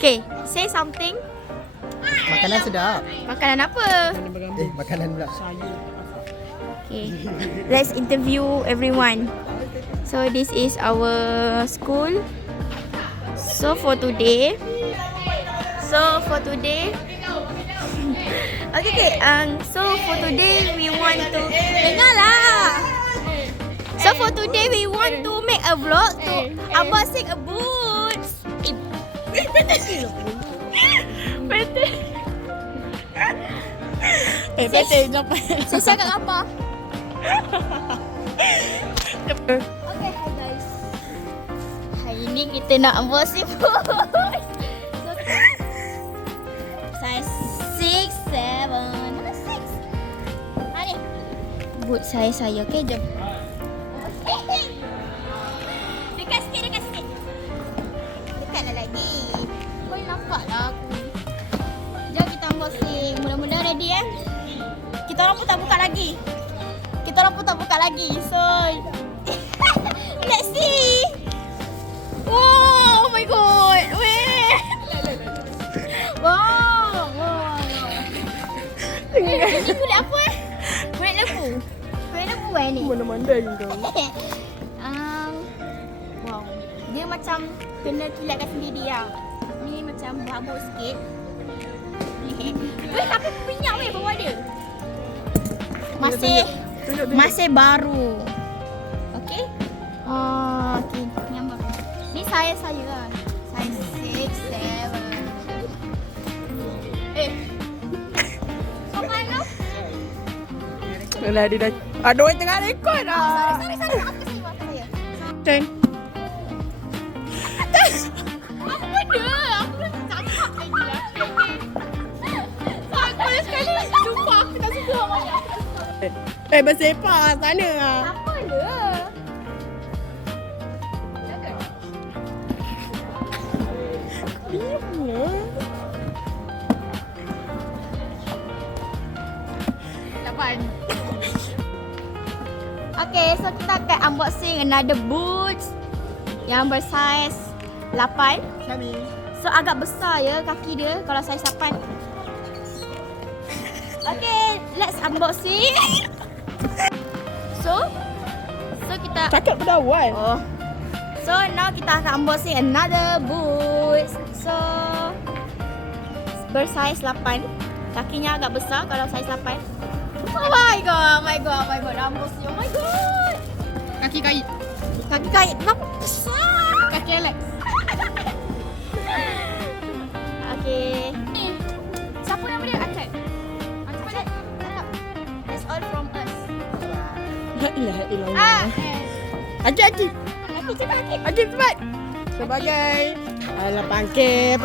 Okay, say something. Makanan sedap. Makanan apa? Makanan pula. Okay, let's interview everyone. So this is our school. So for today, okay. So for today we want to dengarlah. So for today we want to make a vlog to unboxing a boots. Pete jump. Saya cakap apa? Okay, hi guys. Hari ni kita nak unboxing boots. So, size 6, 7. Mana 6? Ha ni. Boot saya, okay, jom. Dekat sikit. Dekatlah lagi. Kau nampak lah aku. Jom kita unboxing. Mudah-mudahan ready Kita orang pun tak buka lagi. So let's see. Wow, oh my god. Wait. Wow. Ini kulit apa Kulit lembu. Kulit lembu ni. Mana-mana kau. Wow. Dia macam kena kilatkan sendiri lah. Ni macam berhabuk sikit. Weh, tapi minyak bawah dia. Masih baru. Okey. Okey, yang baru. Ni saya lah. Saya 6, 7. Kau mana? Alah, dia dah. Aduh, tengah rekod dah. Sorry. Maafkan saya. Ten. Apa dia? Aku dah cakap lagi lah. Aku sekali jumpa aku tak suka banyak. Bersepak sana lah. Apa dia? Lapan. Okay, so kita akan unboxing another boots yang bersaiz 8. Kami. So agak besar ya kaki dia kalau saiz 8. Okay, let's unboxing. So kita Cakap pada awal. So now kita akan unboxing another boots. So bersaiz 8. Kakinya agak besar kalau saiz 8. Oh my god. Unboxing. Oh my god. Kaki kait. Kenapa besar? Kaki Alex. Okay. Siapa nama dia? Acap. That's all from us. La ilaha illallah. Aji. Cepat. Aji cepat. Sebagai. Alah, pangkir.